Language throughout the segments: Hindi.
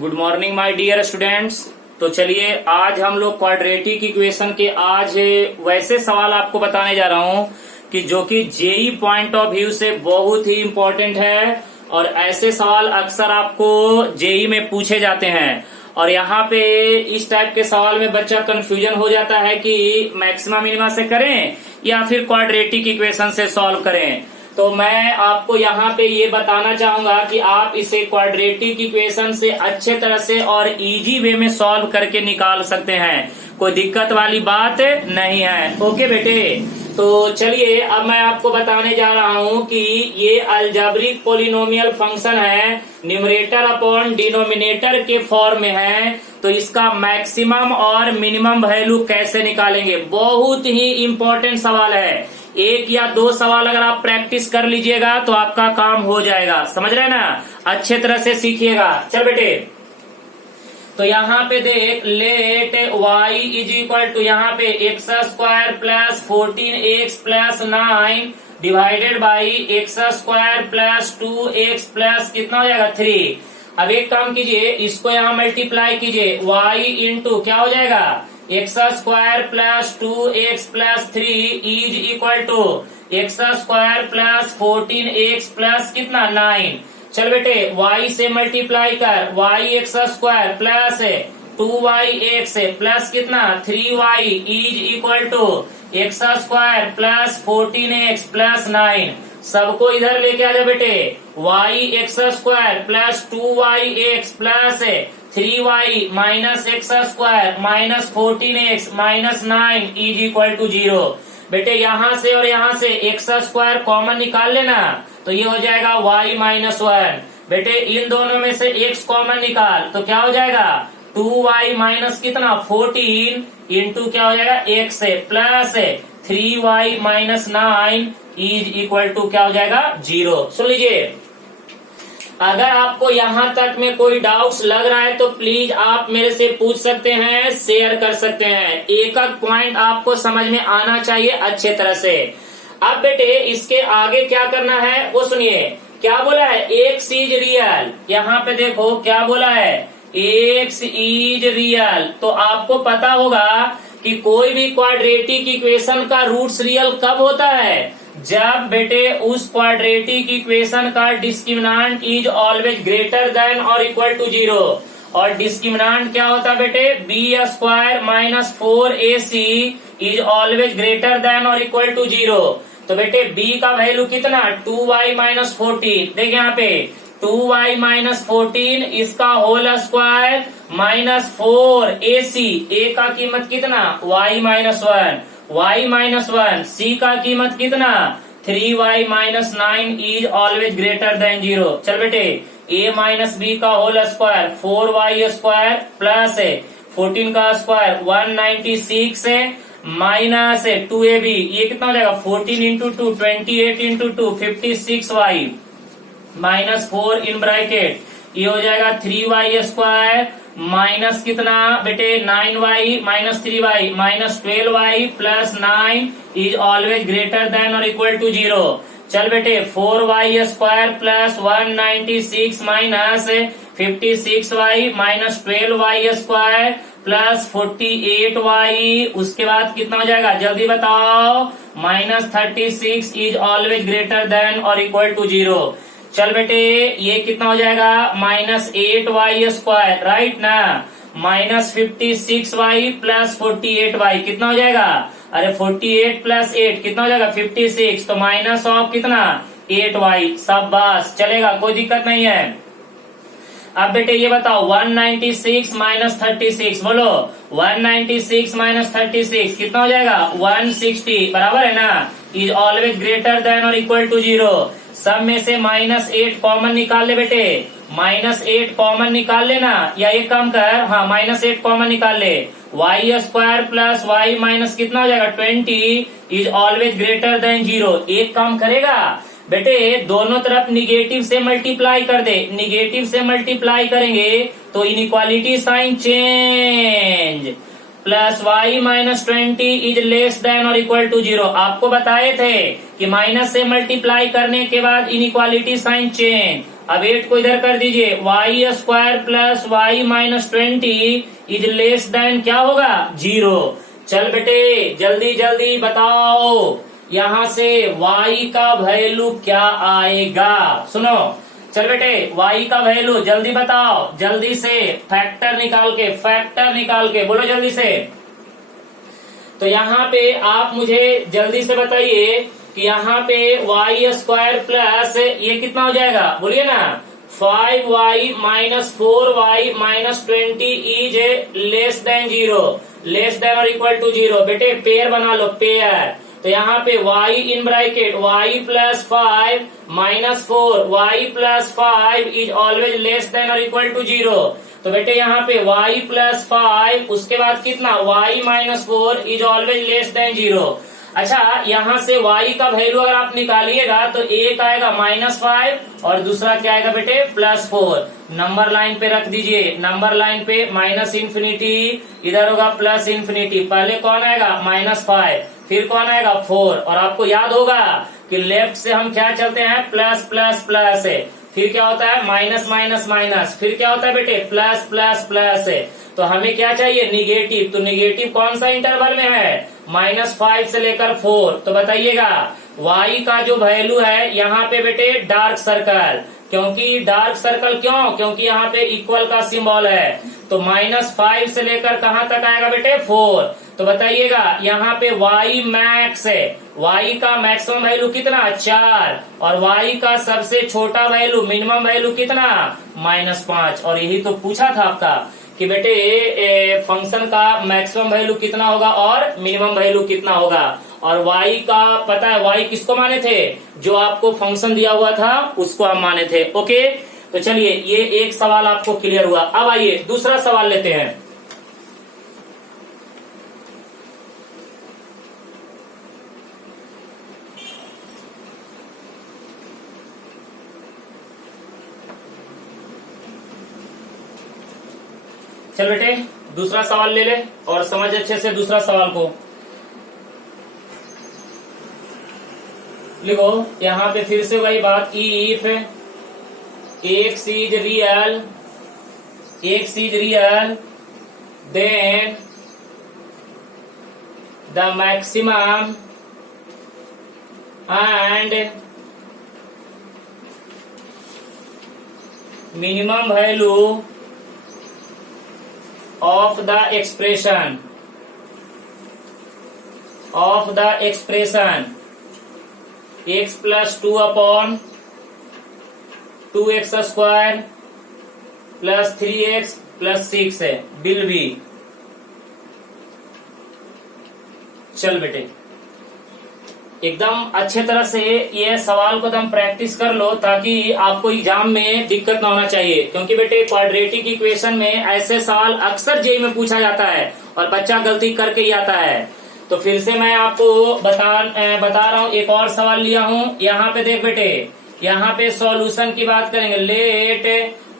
Good morning my dear students. तो चलिए आज हम लोग क्वाड्रेटिक इक्वेशन के आज वैसे सवाल आपको बताने जा रहा हूं कि जो कि जेई पॉइंट ऑफ व्यू से बहुत ही इम्पोर्टेंट है और ऐसे सवाल अक्सर आपको जेई में पूछे जाते हैं। और यहाँ पे इस टाइप के सवाल में बच्चा कंफ्यूजन हो जाता है कि मैक्सिमा मिनिमा से करें या फिर क्वाड्रेटिक इक्वेशन से सॉल्व करें। तो मैं आपको यहाँ पे ये बताना चाहूंगा कि आप इसे क्वाड्रेटिक इक्वेशन से अच्छे तरह से और इजी वे में सॉल्व करके निकाल सकते हैं, कोई दिक्कत वाली बात नहीं है। ओके बेटे, तो चलिए अब मैं आपको बताने जा रहा हूँ कि ये अलजेब्रिक पोलिनोमियल फंक्शन है, न्यूमरेटर अपॉन डिनोमिनेटर के फॉर्म में है। तो इसका मैक्सिमम और मिनिमम वैल्यू कैसे निकालेंगे, बहुत ही इम्पोर्टेंट सवाल है। एक या दो सवाल अगर आप प्रैक्टिस कर लीजिएगा तो आपका काम हो जाएगा, समझ रहे हैं ना। अच्छे तरह से सीखिएगा। चल बेटे, तो यहाँ पे देख, let y is equal to यहाँ पे X square plus 14x plus 9 divided by X square plus 2x plus कितना हो जाएगा 3। अब एक काम कीजिए, इसको यहाँ मल्टीप्लाई कीजिए, y इंटू क्या हो जाएगा X square plus 2x plus 3 is equal to X square plus 14x plus कितना 9। चल बेटे, y से मल्टीप्लाई कर, y X square plus 2yx plus कितना 3y is equal to X square plus 14x plus 9। सबको इधर लेके आ जाओ बेटे, y X square plus 2yx plus 3y minus X square minus 14x minus 9 is equal to 0। बेटे यहाँ से और यहाँ से एक्स स्क्वायर कॉमन निकाल लेना, तो ये हो जाएगा y माइनस 1। बेटे इन दोनों में से x कॉमन निकाल, तो क्या हो जाएगा 2y माइनस कितना 14 इंटू क्या हो जाएगा x plus 3y minus 9 is equal to क्या हो जाएगा 0। सुन लीजिए, अगर आपको यहाँ तक में कोई डाउट्स लग रहा है तो प्लीज आप मेरे से पूछ सकते हैं, शेयर कर सकते हैं। एक एक पॉइंट आपको समझ में आना चाहिए अच्छे तरह से। अब बेटे इसके आगे क्या करना है वो सुनिए, क्या बोला है एक्स इज रियल। यहाँ पे देखो क्या बोला है एक्स इज रियल। तो आपको पता होगा कि कोई भी क्वाड्रेटिक इक्वेशन का रूट्स रियल कब होता है, जब बेटे उस क्वाड्रेटिक इक्वेशन का discriminant is always greater than और इक्वल टू 0। और डिस्क्रिमिनेंट क्या होता है बेटे, B square minus 4ac is always greater than और इक्वल टू 0। तो बेटे b का वैल्यू कितना 2y माइनस 14। देखिए यहाँ पे 2y माइनस 14 इसका whole square minus 4ac, a का कीमत कितना y minus 1, y minus 1, c का कीमत कितना 3y minus 9 is always greater than 0। चल बेटे a माइनस बी का whole square 4y square plus 14 का स्क्वायर 196 माइनस 2ab, ये कितना हो जाएगा 14 into 2 28 into 2 56y minus 4 in bracket, ये हो जाएगा 3y स्क्वायर माइनस कितना बेटे 9y minus 3y minus 12y plus 9 is always greater than और इक्वल टू 0। चल बेटे 4y square plus 196 minus 56y minus 12y square plus 48y, उसके बाद कितना हो जाएगा जल्दी बताओ minus 36 is always greater than और इक्वल टू 0। चल बेटे ये कितना हो जाएगा माइनस 8y स्क्वायर, राइट ना, माइनस 56y प्लस 48y कितना हो जाएगा, अरे 48 प्लस 8 कितना हो जाएगा 56, तो माइनस ऑफ कितना 8y। सब बस चलेगा, कोई दिक्कत नहीं है। अब बेटे ये बताओ 196 माइनस 36, बोलो 196 माइनस 36 कितना हो जाएगा 160, बराबर है ना, इज ऑलवेज ग्रेटर देन और इक्वल टू 0। सब में से माइनस 8 कॉमन निकाल ले बेटे, माइनस 8 कॉमन निकाल लेना, या एक काम कर, हाँ माइनस 8 कॉमन निकाल ले, y square plus y minus कितना हो जाएगा 20 इज ऑलवेज ग्रेटर देन 0। एक काम करेगा बेटे, दोनों तरफ निगेटिव से मल्टीप्लाई कर दे, निगेटिव से मल्टीप्लाई करेंगे तो inequality sign change, plus y minus 20 is less than और इक्वल टू 0। आपको बताए थे कि माइनस से मल्टीप्लाई करने के बाद इनइक्वालिटी साइन चेंज, अब 8 को इधर कर दीजिए, Y square plus Y minus 20 is less than क्या होगा 0। चल बेटे जल्दी जल्दी बताओ यहां से y का वैल्यू क्या आएगा। सुनो चल बेटे y का वैल्यू जल्दी बताओ, जल्दी से फैक्टर निकाल के बोलो जल्दी से। तो यहाँ पे आप मुझे जल्दी से बताइए कि यहाँ पे वाई स्क्वायर प्लस ये कितना हो जाएगा, बोलिए ना 5y minus 4y minus 20 is less then 0, less than और इक्वल टू 0। बेटे पेयर बना लो, पेयर। तो यहाँ पे y in bracket y plus 5 minus 4 y plus 5 is always less than और इक्वल टू 0। तो बेटे यहाँ पे y प्लस 5 उसके बाद कितना y minus 4 is always less than 0। अच्छा यहाँ से y का वैल्यू अगर आप निकालिएगा तो एक आएगा -5 और दूसरा क्या आएगा बेटे +4। नंबर लाइन पे रख दीजिए, नंबर लाइन पे माइनस इन्फिनिटी, इधर होगा प्लस इन्फिनिटी। पहले कौन आएगा -5, फिर कौन आएगा 4। और आपको याद होगा कि लेफ्ट से हम क्या चलते हैं प्लस प्लस प्लस है, फिर क्या होता है माइनस माइनस माइनस, फिर क्या होता है बेटे प्लस प्लस प्लस है। तो हमें क्या चाहिए निगेटिव। तो निगेटिव कौन सा इंटरवल में है -5 से लेकर 4। तो बताइएगा y का जो वैल्यू है यहाँ पे बेटे डार्क सर्कल, क्योंकि डार्क सर्कल क्यों, क्योंकि यहाँ पे इक्वल का सिंबल है। तो -5 से लेकर कहाँ तक आएगा बेटे 4। तो बताइएगा यहाँ पे y मैक्स है, y का मैक्सिमम वैल्यू कितना 4 और y का सबसे छोटा वैल्यू मिनिमम वैल्यू कितना -5। और यही तो पूछा था आपका कि बेटे फंक्शन का मैक्सिमम वैल्यू कितना होगा और मिनिमम वैल्यू कितना होगा। और y का पता है y किसको माने थे, जो आपको फंक्शन दिया हुआ था उसको हम माने थे। ओके तो चलिए ये एक सवाल आपको क्लियर हुआ। अब आइए दूसरा सवाल लेते हैं। चल बेटे दूसरा सवाल ले ले और समझ अच्छे से दूसरा सवाल को लिखो। यहाँ पे फिर से वही बात, if x is real then the maximum and minimum value of the expression x plus 2 upon 2x square plus 3x plus 6 है will be। चल बेटे एकदम अच्छे तरह से ये सवाल को एकदम प्रैक्टिस कर लो ताकि आपको एग्जाम में दिक्कत ना होना चाहिए। क्योंकि बेटे क्वाड्रेटिक इक्वेशन में ऐसे सवाल अक्सर जेईई में पूछा जाता है और बच्चा गलती करके ही आता है। तो फिर से मैं आपको बता रहा हूँ, एक और सवाल लिया हूँ। यहाँ पे देख बेटे, यहाँ पे सॉल्यूशन की बात करेंगे। Let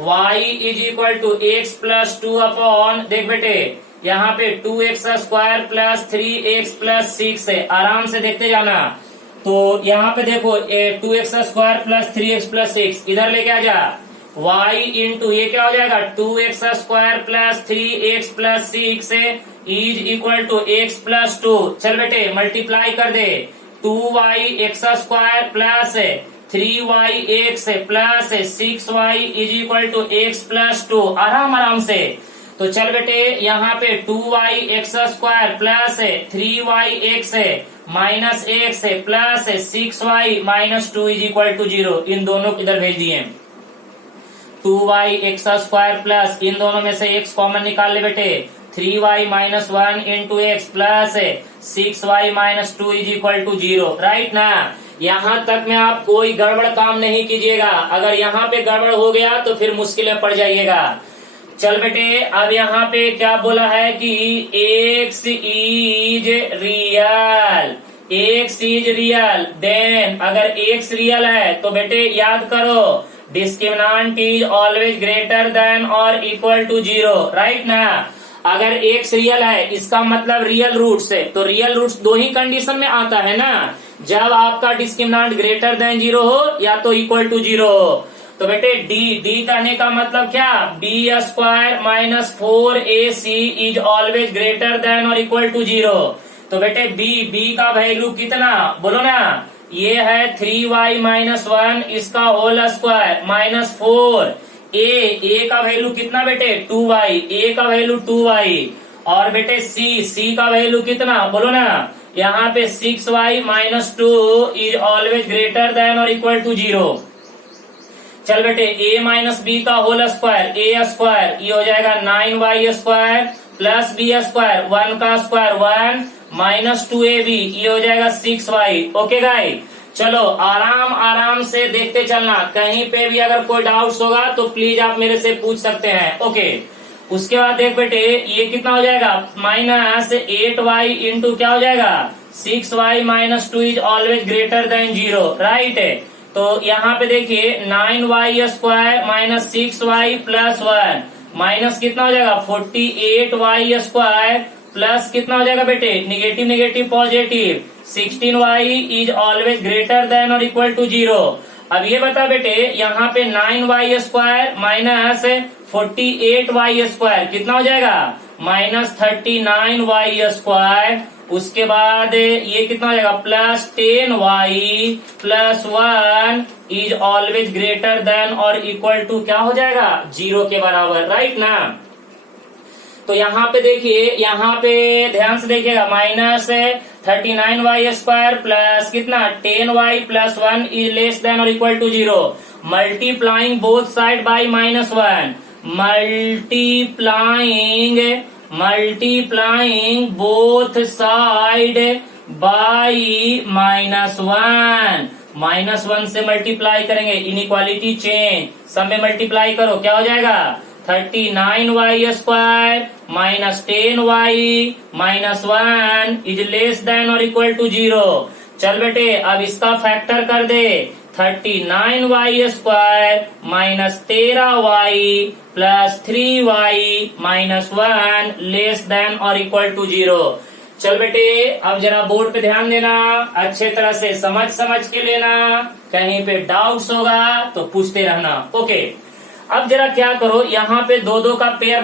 y is equal to X plus 2 upon, देख बेटे यहाँ पे 2x square plus 3x plus 6 है, आराम से देखते जाना। तो यहाँ पे देखो 2x square plus 3x plus 6 इधर लेके आ जा, y इंटू ये क्या हो जाएगा 2x square plus 3x plus 6 is equal to x plus 2। चल बेटे मल्टीप्लाई कर दे, 2y x square plus 3y x plus 6y is equal to x plus 2। आराम से। तो चल बेटे यहाँ पे 2y x square plus 3y x minus x plus 6y minus 2 is equal to 0। इन दोनों इधर भेज दिए। 2y x स्क्वायर प्लस, इन दोनों में से x कॉमन निकाल ले बेटे, 3y minus 1 into X plus 6y minus 2 is equal to 0। Right ना। यहाँ तक में आप कोई गड़बड़ काम नहीं कीजिएगा, अगर यहाँ पे गड़बड़ हो गया तो फिर मुश्किल में पड़ जाइएगा। चल बेटे अब यहाँ पे क्या बोला है कि x इज रियल देन, अगर x रियल है तो बेटे याद करो discriminant is always greater than और इक्वल टू 0। राइट ना। अगर x रियल है इसका मतलब रियल रूट्स है, तो रियल रूट्स दो ही कंडीशन में आता है ना, जब आपका डिस्क्रिमिनेंट ग्रेटर देन 0 हो या तो इक्वल टू 0 हो। तो बेटे डी कहने का मतलब क्या, B square minus 4ac is always greater than और इक्वल टू 0। तो बेटे बी का वैल्यू कितना बोलो ना, ये है 3y माइनस 1 इसका होल स्क्वायर माइनस 4। ए का वैल्यू कितना बेटे 2y, ए का वैल्यू 2y। और बेटे सी का वैल्यू कितना बोलो ना, यहाँ पे 6y minus 2 is always greater than और इक्वल टू 0। चल बेटे ए माइनस बी का होल स्क्वायर, ए स्क्वायर ये हो जाएगा 9y square plus B square, 1 का स्क्वायर 1 माइनस 2ab ये हो जाएगा 6y। ओके गाइस, चलो आराम आराम से देखते चलना, कहीं पे भी अगर कोई डाउट्स होगा तो प्लीज आप मेरे से पूछ सकते हैं। ओके, उसके बाद देख बेटे ये कितना हो जाएगा, माइनस 8y इंटू क्या हो जाएगा 6y minus 2 is always greater than 0, right. तो यहाँ पे देखिए 9y square minus 6y plus 1 minus कितना हो जाएगा 48y स्क्वायर प्लस कितना हो जाएगा बेटे negative negative positive 16y is always greater than और इक्वल टू 0। अब ये बता बेटे यहाँ पे 9y square minus 48y square कितना हो जाएगा माइनस 39y स्क्वायर। उसके बाद ये कितना हो जाएगा plus 10y plus 1 is always greater than और इक्वल टू क्या हो जाएगा 0 के बराबर, राइट ना। तो यहाँ पे देखिए, यहाँ पे ध्यान से देखिएगा माइनस 39y स्क्वायर प्लस कितना 10y plus 1 is less than और equal to 0। Multiplying both side by -1, multiplying both side by -1, -1 से मल्टीप्लाई करेंगे, इनइक्वालिटी चेंज, सब में मल्टीप्लाई करो क्या हो जाएगा 39y square minus 10y minus 1 is less than और इक्वल टू 0। चल बेटे अब इसका फैक्टर कर दे, 39y square minus 13y plus 3y minus 1 less than और इक्वल टू 0। चल बेटे अब जरा बोर्ड पे ध्यान देना, अच्छे तरह से समझ के लेना, कहीं पे डाउट्स होगा तो पूछते रहना। ओके, अब जरा क्या करो, यहाँ पे दो का पेयर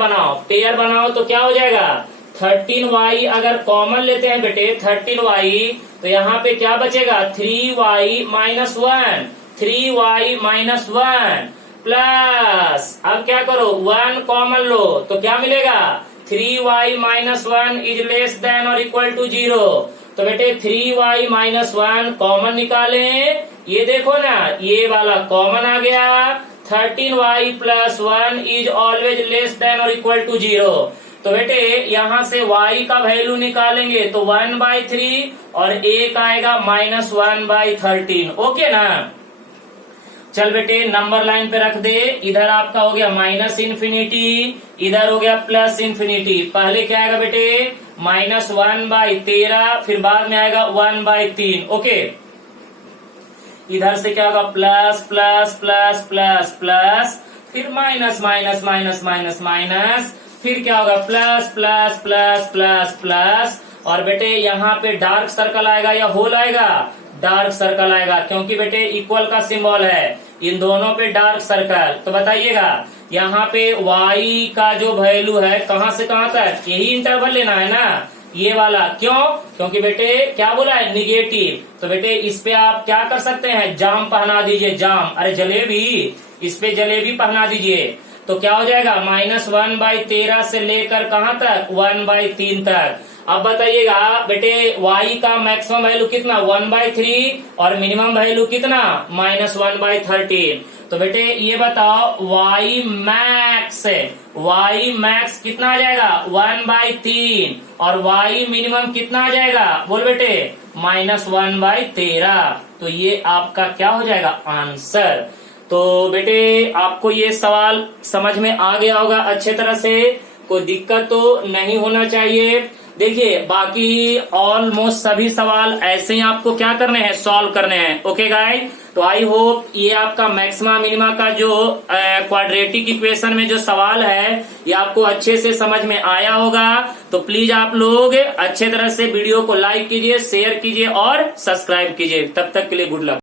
बनाओ तो क्या हो जाएगा 13y अगर कॉमन लेते हैं बेटे 13y तो यहाँ पे क्या बचेगा 3y minus 1, 3y minus 1 plus अब क्या करो 1 कॉमन लो तो क्या मिलेगा 3y minus 1 is less than और इक्वल टू 0। तो बेटे 3y माइनस 1 कॉमन निकालें, ये देखो ना ये वाला कॉमन आ गया, 13y plus 1 is always less than और इक्वल टू 0। तो बेटे यहाँ से y का वैल्यू निकालेंगे तो 1/3 और एक आएगा -1/13। ओके ना। चल बेटे नंबर लाइन पे रख दे, इधर आपका हो गया -∞, इधर हो गया +∞। पहले क्या आएगा बेटे -1/13, फिर बाद में आएगा 1/3। ओके, इधर से क्या होगा plus plus plus plus plus, फिर minus minus minus minus minus, फिर क्या होगा plus plus plus plus plus. और बेटे यहाँ पे डार्क सर्कल आएगा या होल आएगा, डार्क सर्कल आएगा, क्योंकि बेटे इक्वल का सिंबल है, इन दोनों पे डार्क सर्कल। तो बताइएगा यहाँ पे y का जो वैल्यू है कहाँ से कहाँ तक, यही इंटरवल लेना है ना, ये वाला। क्यों? क्योंकि बेटे क्या बोला है निगेटिव। तो बेटे इस पे आप क्या कर सकते हैं, जाम पहना दीजिए, जाम, अरे जलेबी, इस पे जलेबी पहना दीजिए। तो क्या हो जाएगा -1/13 से लेकर कहाँ तक 1/3 तक। अब बताइएगा बेटे y का मैक्सिमम वैल्यू कितना 1/3 और मिनिमम वैल्यू कितना -1/13। तो बेटे ये बताओ y मैक्स कितना आ जाएगा 1/3 और y मिनिमम कितना आ जाएगा, बोल बेटे -1/13। तो ये आपका क्या हो जाएगा आंसर। तो बेटे आपको ये सवाल समझ में आ गया होगा अच्छे तरह से, कोई दिक्कत तो नहीं होना चाहिए। देखिए बाकी ऑलमोस्ट सभी सवाल ऐसे ही आपको क्या करने हैं, सॉल्व करने हैं। ओके गाइस, तो आई होप ये आपका मैक्सिमा मिनिमा का जो क्वाड्रेटिक इक्वेशन में जो सवाल है ये आपको अच्छे से समझ में आया होगा। तो प्लीज आप लोग अच्छे तरह से वीडियो को लाइक कीजिए, शेयर कीजिए और सब्सक्राइब कीजिए। तब तक के लिए गुड लक।